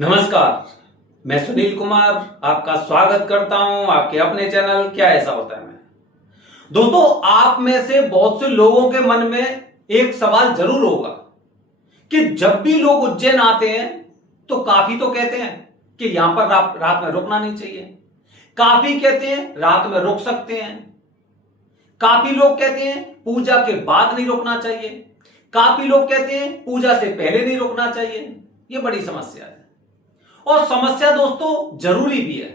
नमस्कार, मैं सुनील कुमार आपका स्वागत करता हूं आपके अपने चैनल क्या ऐसा होता है में। दोस्तों, आप में से बहुत से लोगों के मन में एक सवाल जरूर होगा कि जब भी लोग उज्जैन आते हैं तो काफी तो कहते हैं कि यहां पर रात में रुकना नहीं चाहिए, काफी कहते हैं रात में रुक सकते हैं, काफी लोग कहते हैं पूजा के बाद नहीं रुकना चाहिए, काफी लोग कहते हैं पूजा से पहले नहीं रुकना चाहिए। यह बड़ी समस्या है और समस्या दोस्तों जरूरी भी है,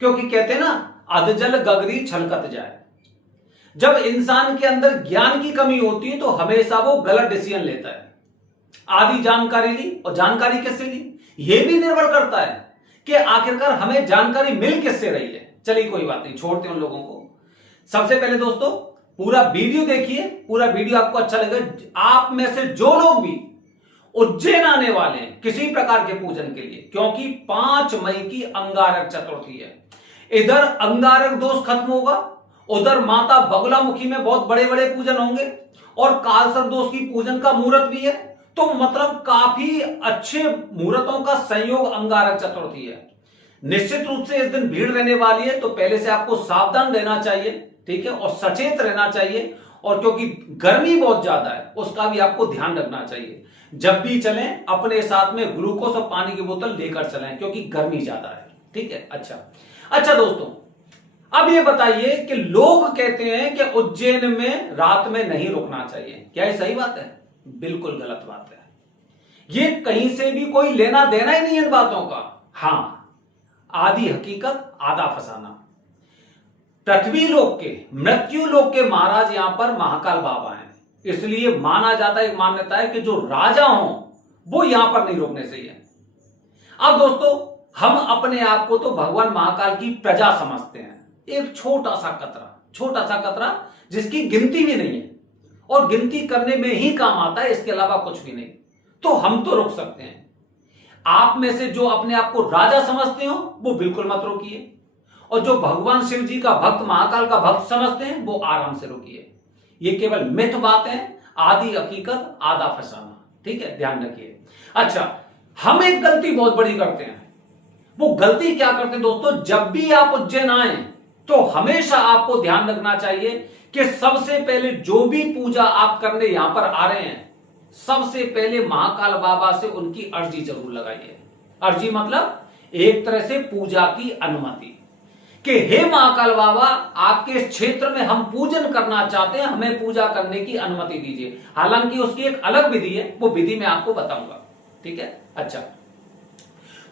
क्योंकि कहते हैं ना, अधजल गगरी छलकत जाए। जब इंसान के अंदर ज्ञान की कमी होती है तो हमेशा वो गलत डिसीजन लेता है। आधी जानकारी ली और जानकारी किससे ली यह भी निर्भर करता है कि आखिरकार हमें जानकारी मिल किससे रही है। चलिए कोई बात नहीं, छोड़ते हैं उन लोगों को। सबसे पहले दोस्तों पूरा वीडियो देखिए, पूरा वीडियो आपको अच्छा लगेगा। आप में से जो लोग भी उज्जैन आने वाले हैं किसी प्रकार के पूजन के लिए, क्योंकि 5 मई की अंगारक चतुर्थी है, इधर अंगारक दोष खत्म होगा, उधर माता बगुलामुखी में बहुत बड़े बड़े पूजन होंगे और कालसर्प दोष की पूजन का मुहूर्त भी है। तो मतलब काफी अच्छे मुहूर्तों का संयोग अंगारक चतुर्थी है। निश्चित रूप से इस दिन भीड़ रहने वाली है, तो पहले से आपको सावधान रहना चाहिए, ठीक है, और सचेत रहना चाहिए। और क्योंकि गर्मी बहुत ज्यादा है उसका भी आपको ध्यान रखना चाहिए। जब भी चलें अपने साथ में ग्लूकोज और पानी की बोतल लेकर चलें, क्योंकि गर्मी ज्यादा है, ठीक है। अच्छा दोस्तों, अब ये बताइए कि लोग कहते हैं कि उज्जैन में रात में नहीं रुकना चाहिए, क्या ये सही बात है? बिल्कुल गलत बात है। ये कहीं से भी कोई लेना देना ही नहीं है इन बातों का। हां, आधी हकीकत आधा फसाना। पृथ्वी लोक के, मृत्यु लोक के महाराज यहां पर महाकाल बाबा हैं, इसलिए माना जाता है, एक मान्यता है कि जो राजा हो वो यहां पर नहीं रोकने चाहिए। अब दोस्तों, हम अपने आप को तो भगवान महाकाल की प्रजा समझते हैं, एक छोटा सा कतरा जिसकी गिनती भी नहीं है और गिनती करने में ही काम आता है, इसके अलावा कुछ भी नहीं। तो हम तो रुक सकते हैं। आप में से जो अपने आप को राजा समझते हो वो बिल्कुल मत रोकिए, और जो भगवान शिव जी का भक्त, महाकाल का भक्त समझते हैं वो आराम से रोकिए। ये केवल मिथ बात है, आधी हकीकत आधा फसाना, ठीक है, ध्यान रखिए। अच्छा, हम एक गलती बहुत बड़ी करते हैं। वो गलती क्या करते हैं दोस्तों? जब भी आप उज्जैन आए तो हमेशा आपको ध्यान रखना चाहिए कि सबसे पहले जो भी पूजा आप करने यहां पर आ रहे हैं, सबसे पहले महाकाल बाबा से उनकी अर्जी जरूर लगाइए। अर्जी मतलब एक तरह से पूजा की अनुमति, कि हे महाकाल बाबा, आपके क्षेत्र में हम पूजन करना चाहते हैं, हमें पूजा करने की अनुमति दीजिए। हालांकि उसकी एक अलग विधि है, वो विधि मैं आपको बताऊंगा, ठीक है। अच्छा,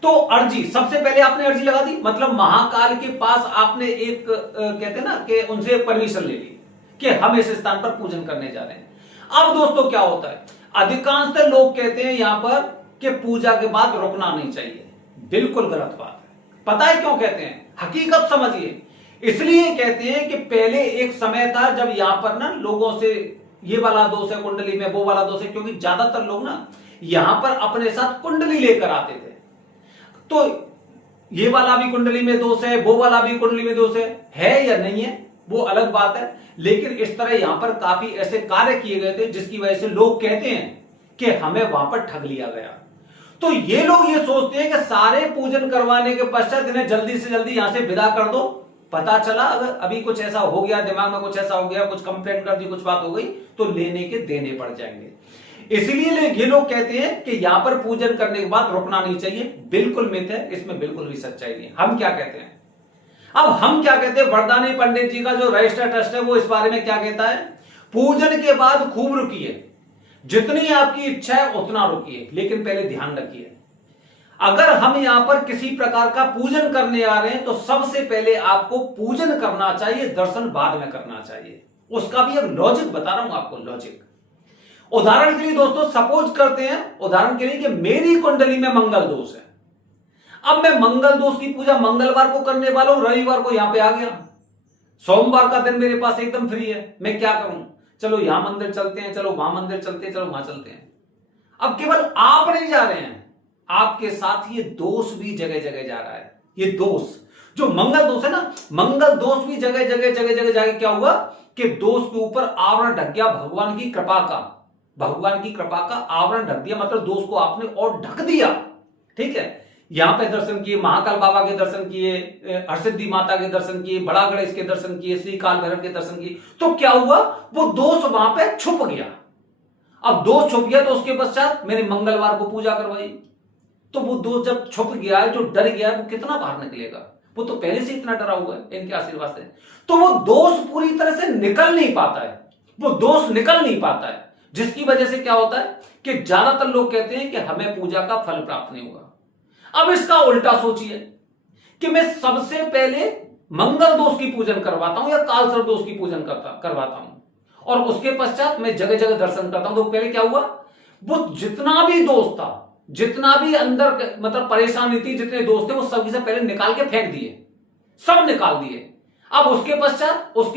तो अर्जी सबसे पहले आपने अर्जी लगा दी, मतलब महाकाल के पास आपने एक कहते हैं ना कि उनसे परमिशन ले ली कि हम इस स्थान पर पूजन करने जा रहे हैं। अब दोस्तों क्या होता है, अधिकांश लोग कहते हैं यहां पर कि पूजा के बाद रुकना नहीं चाहिए। बिल्कुल गलत बात है। पता है क्यों कहते हैं? हकीकत समझिए। इसलिए कहते हैं कि पहले एक समय था जब यहां पर ना लोगों से ये वाला दोष है कुंडली में, वो वाला दोष है, क्योंकि ज्यादातर लोग ना यहां पर अपने साथ कुंडली लेकर आते थे। तो ये वाला भी कुंडली में दोष है, वो वाला भी कुंडली में दोष है या नहीं है वो अलग बात है, लेकिन इस तरह यहां पर काफी ऐसे कार्य किए गए थे जिसकी वजह से लोग कहते हैं कि हमें वहां पर ठग लिया गया। तो ये लोग ये सोचते हैं कि सारे पूजन करवाने के पश्चात इन्हें जल्दी से जल्दी यहां से विदा कर दो। पता चला अगर अभी कुछ ऐसा हो गया, दिमाग में कुछ ऐसा हो गया, कुछ कंप्लेंट कर दी, कुछ बात हो गई, तो लेने के देने पड़ जाएंगे। इसलिए ये लोग कहते हैं कि यहां पर पूजन करने के बाद रुकना नहीं चाहिए। बिल्कुल मिथ है, इसमें बिल्कुल भी सच्चाई नहीं है। हम क्या कहते हैं? अब हम क्या कहते हैं, वरदानी पंडित जी का जो रजिस्टर ट्रस्ट है वो इस बारे में क्या कहता है? पूजन के बाद खूब रुकिए, जितनी आपकी इच्छा है उतना रुकिए, लेकिन पहले ध्यान रखिए, अगर हम यहां पर किसी प्रकार का पूजन करने आ रहे हैं तो सबसे पहले आपको पूजन करना चाहिए, दर्शन बाद में करना चाहिए। उसका भी एक लॉजिक बता रहा हूं आपको, लॉजिक। उदाहरण के लिए दोस्तों, सपोज करते हैं उदाहरण के लिए कि मेरी कुंडली में मंगल दोष है। अब मैं मंगल दोष की पूजा मंगलवार को करने वाला हूं, रविवार को यहां पे आ गया, सोमवार का दिन मेरे पास एकदम फ्री है, मैं क्या करूं? चलो यहां मंदिर चलते हैं, चलो वहां मंदिर चलते हैं, चलो वहां चलते हैं। अब केवल आप नहीं जा रहे हैं, आपके साथ ये दोष भी जगह जगह जा रहा है। ये दोष जो मंगल दोष है ना, मंगल दोष भी जगह जगह जाके क्या हुआ कि दोष के ऊपर आवरण ढक गया, भगवान की कृपा का आवरण ढक दिया, मतलब दोष को आपने और ढक दिया, ठीक है। यहाँ पे दर्शन किए, महाकाल बाबा के दर्शन किए, हरसिद्धि माता के दर्शन किए, बड़ा गणेश के दर्शन किए, श्री काल भैरव के दर्शन किए, तो क्या हुआ, वो दोष वहां पे छुप गया। अब दोष छुप गया तो उसके पश्चात मैंने मंगलवार को पूजा करवाई, तो वो दोष जब छुप गया है, जो डर गया है, वो कितना बाहर निकलेगा, वो तो पहले से इतना डरा हुआ है इनके आशीर्वाद से, तो वो दोष पूरी तरह से निकल नहीं पाता है, वो दोष निकल नहीं पाता है, जिसकी वजह से क्या होता है कि ज्यादातर लोग कहते हैं कि हमें पूजा का फल प्राप्त नहीं होगा। अब इसका उल्टा सोचिए कि मैं सबसे पहले मंगल दोष की पूजन करवाता हूं या कालसर्प दोष की पूजन करवाता हूं, और उसके पश्चात मैं जगह जगह दर्शन करता हूं, तो पहले क्या हुआ, वो जितना भी दोष था, जितना भी अंदर मतलब परेशानी थी, जितने दोस्त थे, वो सभी से पहले निकाल के फेंक दिए, सब निकाल दिए। अब उसके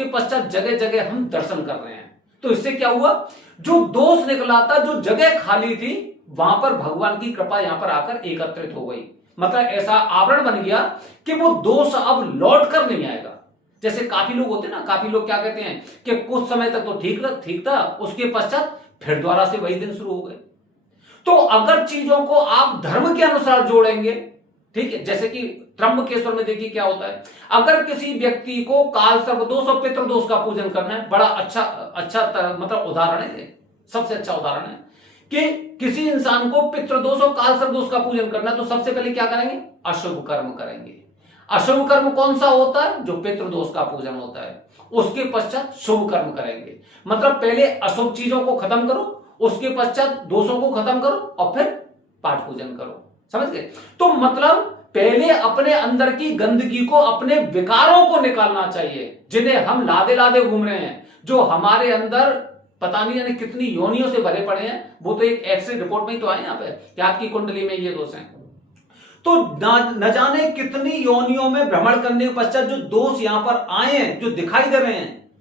पश्चात जगह जगह हम दर्शन कर रहे हैं, तो इससे क्या हुआ, जो दोष निकला था, जो जगह खाली थी, वहां पर भगवान की कृपा यहां पर आकर एकत्रित हो गई, मतलब ऐसा आवरण बन गया कि वो दोष अब लौट कर नहीं आएगा। जैसे काफी लोग होते हैं ना, काफी लोग क्या कहते हैं कि कुछ समय तक तो ठीक था, उसके पश्चात फिर दोबारा से वही दिन शुरू हो गए। तो अगर चीजों को आप धर्म के अनुसार जोड़ेंगे, ठीक है, जैसे कि त्र्यंबकेश्वर में देखिए क्या होता है, अगर किसी व्यक्ति को काल सर्प दोष और पितृ दोष का पूजन करना है, बड़ा अच्छा मतलब उदाहरण है, सबसे अच्छा उदाहरण है कि किसी इंसान को पितृ दोष और काल सर्प दोष का पूजन करना है, तो सबसे पहले क्या करेंगे, अशुभ कर्म करेंगे। अशुभ कर्म कौन सा होता है, जो पितृ दोष का पूजन होता है। उसके पश्चात शुभ कर्म करेंगे, मतलब पहले अशुभ चीजों को खत्म करो, उसके पश्चात दोषों को खत्म करो, और फिर पाठ पूजन करो, समझ गए। तो मतलब पहले अपने अंदर की गंदगी को, अपने विकारों को निकालना चाहिए, जिन्हें हम लादे लादे घूम रहे हैं, जो हमारे अंदर पता नहीं यानी कितनी योनियों से भरे पड़े हैं। वो तो एक एक्सरे रिपोर्ट में ही तो आए यहाँ पे कि आपकी कुंडली में ये दोष हैं, तो न जाने कितनी योनियों में भ्रमण करने के पश्चात जो दोष यहां पर आए हैं, जो दिखाई दे रहे हैं,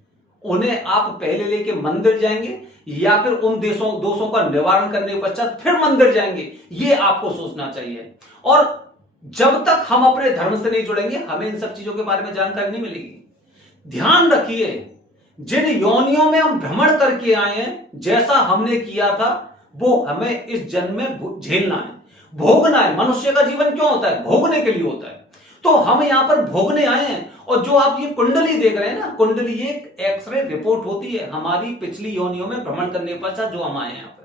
उन्हें आप पहले लेके मंदिर जाएंगे या फिर उन दोषों का निवारण करने के पश्चात फिर मंदिर जाएंगे, ये आपको सोचना चाहिए। और जब तक हम अपने धर्म से नहीं जुड़ेंगे, हमें इन सब चीजों के बारे में जानकारी नहीं मिलेगी। ध्यान रखिए, जिन योनियों में हम भ्रमण करके आए हैं, जैसा हमने किया था वो हमें इस जन्म में झेलना है, भोगना है। मनुष्य का जीवन क्यों होता है, भोगने के लिए होता है। तो हम यहां पर भोगने आए हैं, और जो आप ये कुंडली देख रहे हैं ना, कुंडली एक एक्सरे रिपोर्ट होती है हमारी पिछली योनियों में भ्रमण करने के पश्चात जो हम आए हैं यहाँ पर।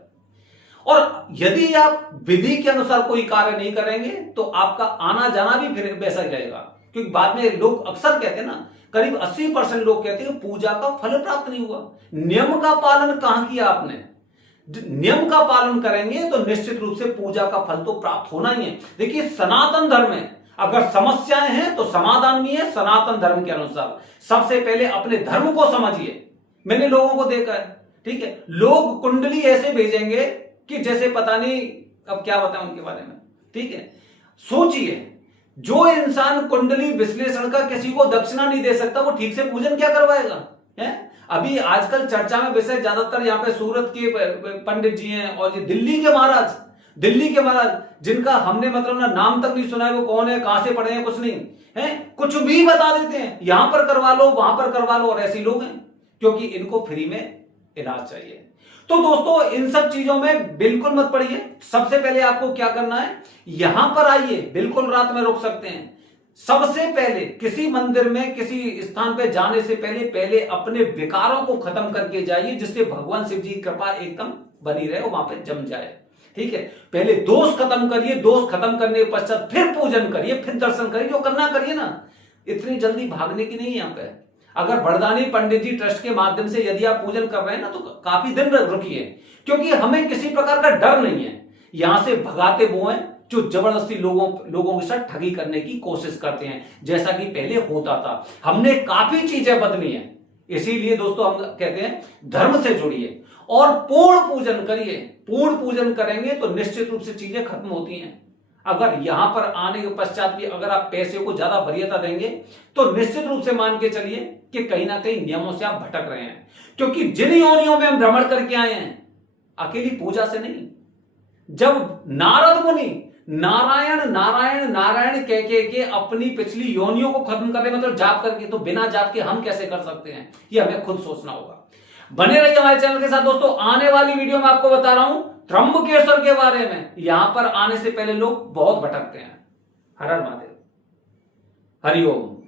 और यदि आप विधि के अनुसार कोई कार्य नहीं करेंगे तो आपका आना जाना भी फिर वैसा ही रहेगा। क्योंकि बाद में लोग अक्सर कहते हैं ना, करीब 80% लोग कहते हैं पूजा का फल प्राप्त नहीं हुआ। नियम का पालन कहां किया आपने? नियम का पालन करेंगे तो निश्चित रूप से पूजा का फल तो प्राप्त होना ही है। देखिए, सनातन धर्म में अगर समस्याएं हैं तो समाधान भी है सनातन धर्म के अनुसार। सबसे पहले अपने धर्म को समझिए। मैंने लोगों को देखा है, ठीक है, लोग कुंडली ऐसे भेजेंगे कि जैसे पता नहीं अब क्या बताएं उनके बारे में, ठीक है। सोचिए, जो इंसान कुंडली विश्लेषण का किसी को दक्षिणा नहीं दे सकता, वो ठीक से पूजन क्या करवाएगा, है? अभी आजकल चर्चा में वैसे ज्यादातर यहाँ पे सूरत के पंडित जी हैं, और ये दिल्ली के महाराज जिनका हमने मतलब ना नाम तक नहीं सुना है, वो कौन है, कहां से पढ़े हैं, कुछ नहीं है, कुछ भी बता देते हैं, यहां पर करवा लो, वहां पर करवा लो, और ऐसे लोग हैं क्योंकि इनको फ्री में इलाज चाहिए। तो दोस्तों, इन सब चीजों में बिल्कुल मत पड़िए। सबसे पहले आपको क्या करना है, यहां पर आइए, बिल्कुल रात में रुक सकते हैं। सबसे पहले किसी मंदिर में, किसी स्थान पे जाने से पहले अपने विकारों को खत्म करके जाइए, जिससे भगवान शिव जी की कृपा एकदम बनी रहे, वहां पे जम जाए, ठीक है। पहले दोष खत्म करिए, दोष खत्म करने के पश्चात फिर पूजन करिए, फिर दर्शन करिए, जो करना करिए ना, इतनी जल्दी भागने की नहीं है यहाँ पे। अगर वरदानी पंडित जी ट्रस्ट के माध्यम से यदि आप पूजन कर रहे हैं ना, तो काफी दिन रुकिए, क्योंकि हमें किसी प्रकार का डर नहीं है। यहां से भगाते वो हैं जो जबरदस्ती लोगों के साथ ठगी करने की कोशिश करते हैं, जैसा कि पहले होता था। हमने काफी चीजें बदली हैं, इसीलिए दोस्तों हम कहते हैं धर्म से जुड़िए और पूर्ण पूजन करिए। पूर्ण पूजन करेंगे तो निश्चित रूप से चीजें खत्म होती हैं। अगर यहां पर आने के पश्चात भी अगर आप पैसे को ज्यादा वरीयता देंगे, तो निश्चित रूप से मान के चलिए कि कहीं ना कहीं नियमों से आप भटक रहे हैं। क्योंकि जिन योनियों में हम भ्रमण करके आए हैं, अकेली पूजा से नहीं, जब नारद मुनि नारायण नारायण नारायण कह के अपनी पिछली योनियों को खत्म करने, मतलब जाप करके, तो बिना जाप के हम कैसे कर सकते हैं, ये हमें खुद सोचना होगा। बने रहिए हमारे चैनल के साथ दोस्तों। आने वाली वीडियो में आपको बता रहा हूं त्र्यंबकेश्वर के बारे में। यहां पर आने से पहले लोग बहुत भटकते हैं। हर हर महादेव। हरिओम।